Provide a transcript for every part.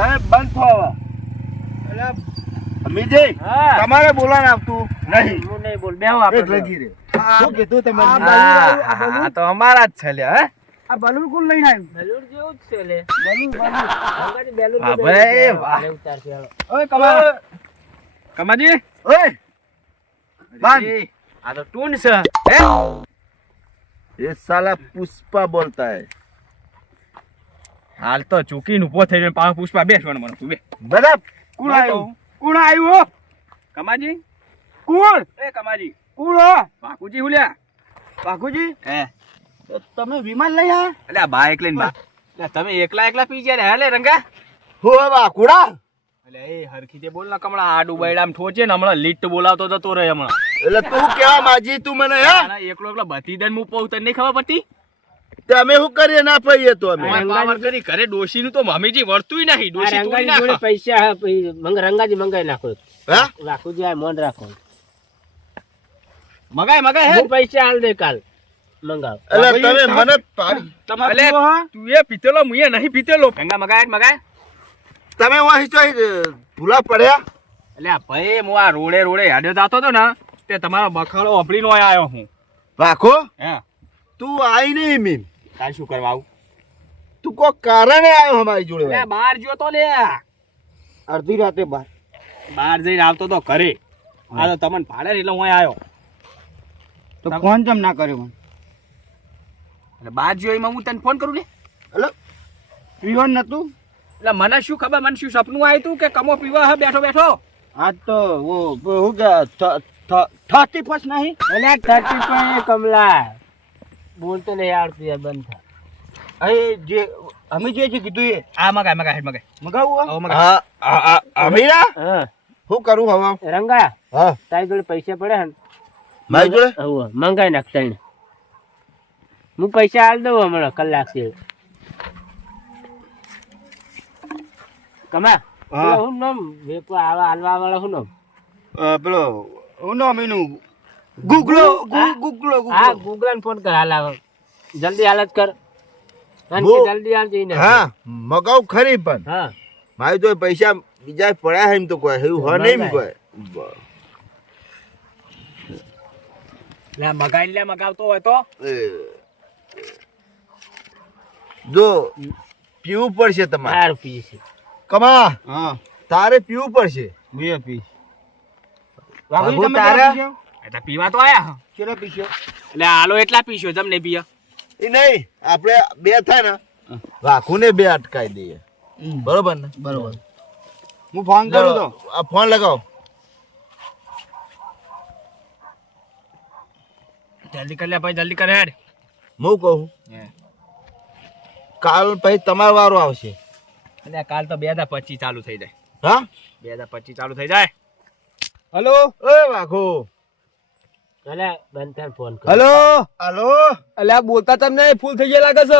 તમે બંધ થો હવે. એટલે અમીજી તમારે બોલાને આવતું નહીં. હું નહીં બોલ બેહો આપણે લગી રે. શું કીધું તમે? આ તો અમારા જ છે લ્યા. આ બલૂન કોણ લઈને આવ્યું? બલૂન જેવું જ છે લે. બલૂન અંગાજી બેલૂન હા ભાઈ વાહ. ઉતારશે હાલો. ઓય કમા કમાજી ઓય બંધ. આ તો ટૂન છે હે ये साला पुष्पा बोलता है. હાલ તો ચૂકીને ઉભો થઈને પાછો પુષ્પા બેસવાનું મને તું બે બરાબર. કોણ આવ્યું? કોણ આવ્યું? કમાજી કોણ? એ કમાજી કોણ હો? બાકુજી હુલ્યા બાકુજી હે તમે વિમાન લઈ આયા? એટલે આ બાઈક લઈને બા એટલે તમે એકલા પી ગયા ને હાલે રંગા હો બાકુડા. એટલે એ હરખી તે બોલ ના કમળા આડું બૈડામ ઠોચે ને હમણાં લીટ બોલાવતો જતો રહે હમણાં એટલે તું કેવા માજી તું મને હે? એકલો બધી દન હું પઉ તને નહીં ખબર પડતી તે અમે શું કરીએ ના પઈએ તો અમે. પાવર કરી ઘરે ડોશી નું તો મમ્મીજી વળતુંય નહીં ડોશી તોડી રંગાજી જોડે નાખે પૈસા રંગાજી મંગાઈ નાખો. હા બાકુજી આ મોન રાખો. મગાય હે હું પૈસા હાલ દે કાલ મંગાવ. એટલે તમે મને પાડી- અલે, તું એ પીતેલો મુએ નહીં પીતેલો ભેંગા મગાય તમે વાહી ચોઈ ભૂલા પડ્યા. એટલે આ ભાઈ હું આ રોડે હેડ્યો જાતો હતો ને તે તમારો બખાડો અભળી નો આવ્યો હું વાખો હે તું આઈ નહીં મીન. કાલ શું કરવા આવું તું કોઈ કારણે આવ્યો અમારી જોડે. એટલે બહાર ગયો તો લે અડધી રાતે બહાર જઈને આવતો તો ઘરે આ તો તમને ભાડે એટલે હું આવ્યો તો ફોન કેમ ના કર્યો મને? એટલે બહાર ગયો એમાં હું તને ફોન કરું ને એટલે પીવન નતું? એટલે મને શું ખબર મને શું સપનું આવ્યું તું કે કમો પીવા હે બેઠો આજ તો હું કે 31 નહીં? અલ્યા 31 કમલા બોલતો નહીં આવડતું યાર બંધ થા. અહીં જે અમે જે કીધું એ આ મગાય મગાવું હવે મગાય અમીરા હા શું કરું હવે? રંગા હા તારી જોડે પૈસા પડ્યા ને મારી જોડે હવે મંગાઈ નાખતા એને. હું પૈસા હાલ દઉં હમણાં કલાક છે. કમા હા. હું નામ વેપો આવા હાલવા વાળા હું નામ? પેલો હું નામ એનું ગુગલો ગુગલો હા ગૂગલ ને ફોન કર હાલ આવે જલ્દી હાલત કર અને કે જલ્દી હાલ જઈને હા મગાવ ખરી પણ હા મારી તો પૈસા બીજા પડ્યા હે એમ તો કોઈ એવું હ નહીં કોઈ. લે મગાવતો હોય તો એ, જો પીવું પડશે તમારે. 4 રૂપિયા છે. કમા હા તારે પીવું પડશે. બે પીસ બાબુ તારે એટલે પીવા તો આયા કેટલા પીસ્યો? એટલે હાલો એટલા પીશો તમને પીયા એ નહીં આપણે બે થાય ને વાઘુને બે અટકાઈ દઈએ. બરોબર ને? બરોબર હું ફોન કરું તો આ ફોન લગાવો. જલ્દી કર લે ભાઈ જલ્દી કર હેડ હું કહું કાલ પછી તમારો વારો આવશે. એટલે કાલ તો 2025 ચાલુ થઈ જાય હા 2025 ચાલુ થઈ જાય હેલો ઓય વાઘો. અલે બંધ થા ફોન કર. હેલો હેલો અલ્યા બોલતા તમને ફૂલ થઈ ગયા લાગે છે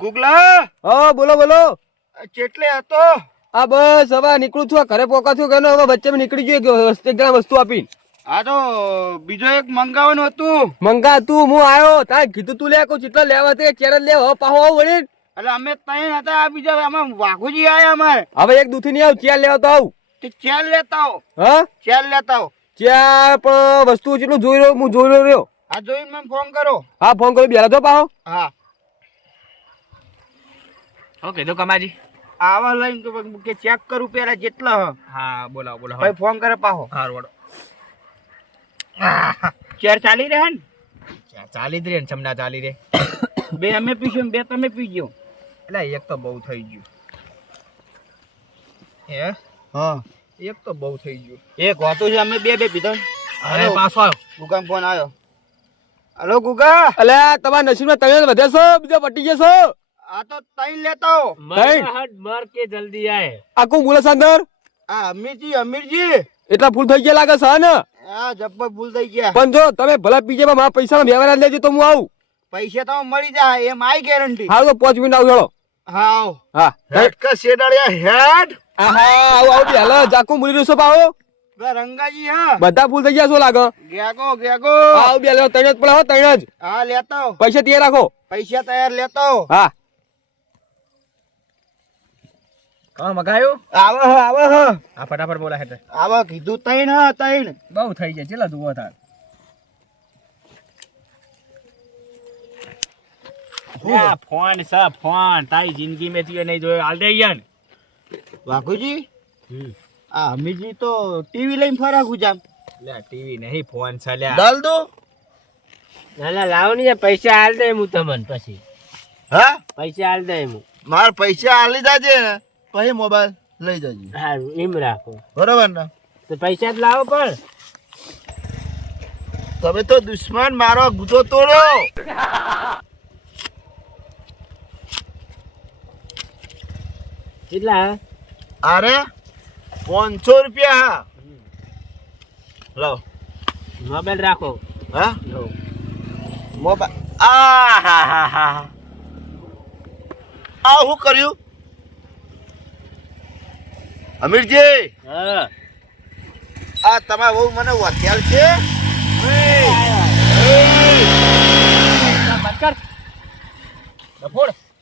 ગુગલા હા બોલો કેટલે હતો? આ બસ હવે નીકળું છું ઘરે પોકા છું કે હવે વચ્ચે નીકળી ગયો એક જણા વસ્તુ આપીને આ તો બીજો એક મંગાવવાનું હતું. મંગા તું હું આવ્યો તારે કીધું તું લે કો ચેટલા લેવા તે ચેર લે હવે પાહો વળી એટલે અમે ત્રણ હતા આ બીજા આમાં વાઘુજી આયા અમારે. હવે એક દૂધી નહીં આવ ચેર લેવા તો આવ તે ચાલ લેતા હો હા ચાલ લેતા હો. ચેર પણ વસ્તુ જેટલું જોઈ રહ્યો હું જોઈ રહ્યો આ જોઈને મને ફોન કરો. હા ફોન કરી બેલા તો પાહો હા ઓકે તો કમાજી આવા લઈને તો કે ચેક કરું પેલા જેટલા હ હા બોલાવો પછી ફોન કરે પાહો. હા રોડો ચેર ચાલી રહે ને? ચાલી જ રે ને ચમડા ચાલી રે બે અમે પીશું બે તમે પીજો. એટલે એક તો બહુ થઈ ગયું હે હા એક તો બહુ થઈ ગયું એક હોતું છે અમે બે પીધો. અરે પાછો આવ્યો ગુગા ફોન આવ્યો. હલો ગુગા. અલે તમારા નસીબમાં તમે વધે છો બીજા પટી જશો આ તો તઈ લેતા હો. માર કે જલ્દી આય. આખું બોલે સાંદર આ અમીરજી એટલા ફૂલ થઈ ગયા લાગે છે ને આ જબ્બર ભૂલ થઈ ગયા. પણ જો તમે ભલા પીજે મારા પૈસા વ્યવહાર લેજો તો હું આવું પૈસા તો મળી જાય એમ આઈ ગેરંટી. હા તો 5 મિનિટ આવું હેડો હા આવ. હા હેડ કા શેડાળિયા હેડ. આહા આવું બી હાલો જાકુ મુલી રહ્યો છો પાહો રંગાજી હા બધા ફૂલ થઈ ગયા શું લાગે ગેગો આવું બી હાલો તૈણ જ પડે હો તૈણ જ હા લેતા હો. પૈસા તૈયાર રાખો પૈસા તૈયાર લેતા હો. હા કાં મગાયું આવે હ આવે હ આ ફટાફટ બોલા હેઠે આવે કીધું તૈણ હ તૈણ બહુ થઈ જાય ચેલા જુઓ તાર આ ફોન છે ફોન તારી જિંદગી મેં તું નહીં જોયો હાલ દે યાર વાઘુજી આ અમીજી તો ટીવી લઈને ફરા ગુજામ લે ટીવી નહીં ફોન છે લ્યા દલ દો ના લાવ ને પૈસા હાલ દે હું તમને પછી હા પૈસા હાલ દે હું માર પૈસા આલી જાજે ને પછી મોબાઈલ લઈ જજે સારું એમ રાખો બરોબર ને તો પૈસા જ લાવો પણ તમે તો દુશ્મન મારો ગુજો તોડો કેટલા અરે 500 રૂપિયા લો મોબાઈલ રાખો હા લો મોબાઈલ આ હા હા હા આ શું કર્યું અમીરજી હા આ તમારા બહુ મને વથેલ છે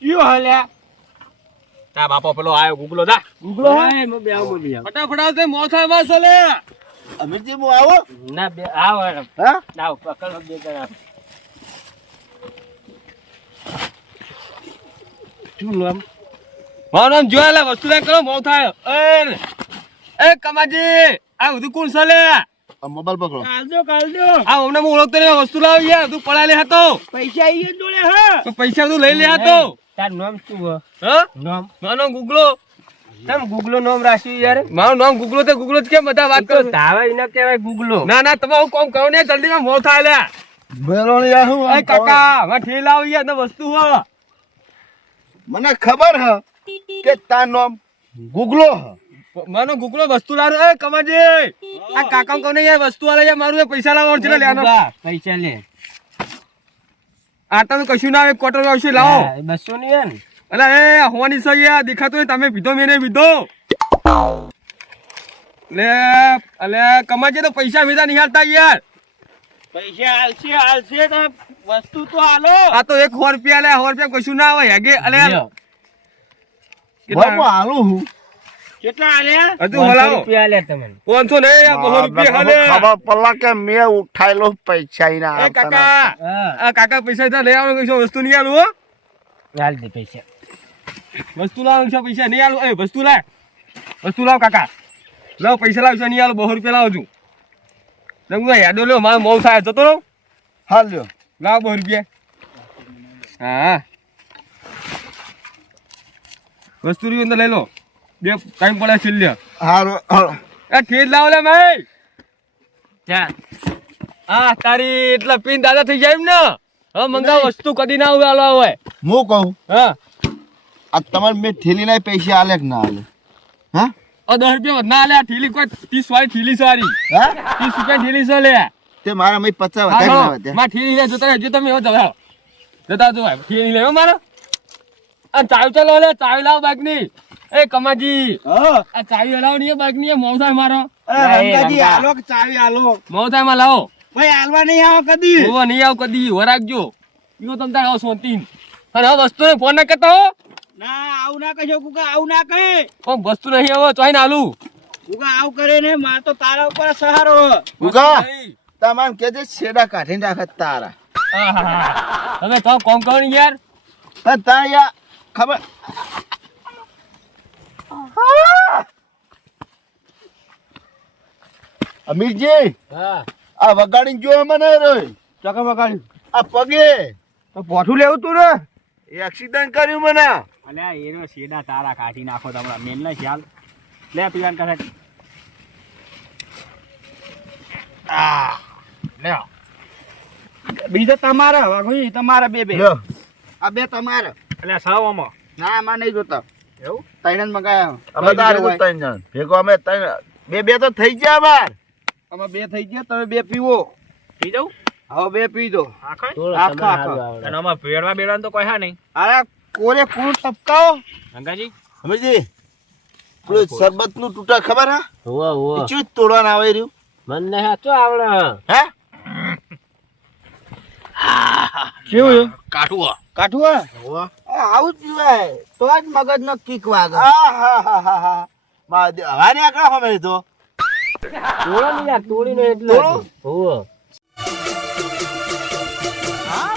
કયો હલ્યા તા બાપો પેલો આયો ગુગલો દા ગુગલો હે મો બે આવો ફટાફટ આવતે મોથા માં ચલે અમીરજી હું આવો ના બે આવો હા લાવ પકડો બે જણા શું નામ મારું નામ જોયેલા વસ્તુ લે કરો મોથા એ કમાજી આ બધું કોણ ચલે મોબાઈલ પકડો કાલજો આ અમને હું ઓળખતો નહીં વસ્તુ લાવી યાર તું પડા લે હતો પૈસા ઈ જોડે હે તો પૈસા બધું લઈ લે હતો તાર નામ શું હે હા નામ મારું નામ ગુગલો તમ ગુગલો નામ રાખ્યું યાર મારું નામ ગુગલો તે ગુગલો જ કેમ બધા વાત તો કરો તાવે ઈને કહેવાય ગુગલો ના ના તમે હું કોમ કહો ને જલ્દી માં મોથા લ્યા બેરો યાર હું એ કાકા માં ઠેલ આવી યાર વસ્તુ હો મને ખબર હ કે તાર નામ ગુગલો હ માનો ગુગલો વસ્તુ લાવ એ કમાજી આ કાકા કોને યાર વસ્તુ આલે યાર મારું એ પૈસા લાવવાનું છે લેવાનો પૈસા લે આ તમે કશું ના આવે ક્વાર્ટર આવશે લાવો 200 ની હે ને અલા એ હોવાની સહી યાર દેખાતો નહીં તમે પીધો મેને પીધો લે અલે કમાજી તો પૈસા મીધા નહીં હાલતા યાર પૈસા હાલશે તો વસ્તુ તો હાલો આ તો 100 રૂપિયા લે 100 રૂપિયા કશું ના આવે હેગે અલે બાપુ હાલું હું કેટલા હાલ્યા હજુ હલાવો રૂપિયા લે તમને 500 નહીં આ 200 રૂપિયા હાલે ખબર પડલા કે મેં ઉઠાયેલો પૈસા ઈ ના એ કાકા આ કાકા પૈસા તો લઈ આવવાનું કશું વસ્તુ નહીં આલું હો હાલ દે પૈસા વસ્તુ લાવ પૈસા નહીં આલું એ વસ્તુ લાવ કાકા લાવ પૈસા લાવ નહીં આલું 200 રૂપિયા લાવ છું તમે યાદો લો મારો મોં થાય જતો રહો હાલ લ્યો લાવ 200 રૂપિયા હા વસ્તુ રહ્યું અંદર લઈ લો બે ટાઈમ પડે છેલ્લે હારું એ ઠેર લાવ લે ભાઈ ચા હા તારી એટલા પીન દાદા થઈ જાય એમ ને હવે મંગાવ વસ્તુ કદી ના આવે આલો હોય હું કહું હા આ તમારે મેં થેલી ના પૈસા આલે કે ના આલે હા 10 રૂપિયા વધના લે ઠીલી કોઈ 30 વાળી ઠીલી સારી હા 30 રૂપિયા ઠીલી છે લે તે મારા મેં 50 વધારે ના વધ્યા માં ઠીલી લે જતા રહેજો તમે જતા જો ઠીલી લેવો મારો આ ચાવી ચાલો લે ચાવી લાવ બાઈક ની એ કમાજી હા આ ચાવી હલાવ ની બાઈક ની મોસાય મારો રંગાજી હાલો કે ચાવી હાલો મોસાય માં લાવો ભાઈ હાલવા નહીં આવો કદી ઓવો નહીં આવ કદી વરાગજો ઈઓ તમ તાર આવ સોતીન અને આ વસ્તુ ને ફોન ન કરતો ના આવું ના કહેજો કુકા આવું ના કહે ઓ વસ્તુ નહીં આવો ચોઈ ના આલુ કુકા આવું કરે ને માં તો તારા ઉપર સહારો ઉગા તમામ કે જે છેડા કાઢીને રાખે તારા તમે તો કોમ કરો ને યાર તા યા ખબર અમીરજી હા આ વગાડીને જો મને રોય ચકા વગાડ્યું આ પગે તો પોઠું લેવું તું ને એક્સિડન્ટ કર્યું મને અલ્યા એનો શેડા તારા કાઢી નાખો તમારા મેન ના ખ્યાલ લે પીવાન કરે લે બીજો તમારા વાઘુજી તમારા બે લ્યો આ બે તમારા અલ્યા સાવ આમાં ના આમાં નહીં જોતા એવું તૈણ જ મગાયા અમે તો આ રીતે ત્રણ જણ ભેગો અમે ત્રણ બે તો થઈ ગયા બાર અમે બે થઈ ગયા તમે બે પીવો પી જાઉં હવે બે પી દો આખા આખા અને આમાં ભેળવા બેળવાનું તો કોઈ હા નહીં અરે કોરે કુણ ટપકાઓ ગંગાજી અમીરજી પેલું શરબત નું તૂટા ખબર હા હોવા હોવા ચૂત તોડવાનું આવે રહ્યું મને હાચો આવડે હે કેવું કાઠું કાઠું આવું જ પીવાય તો જ મગજનો કિક વાગે. આહાહાહાહા. મહાદેવ હવા ની આકડા હમે તો તોડો ને યાર, તોડીને એટલે તોડો? હોવે. હા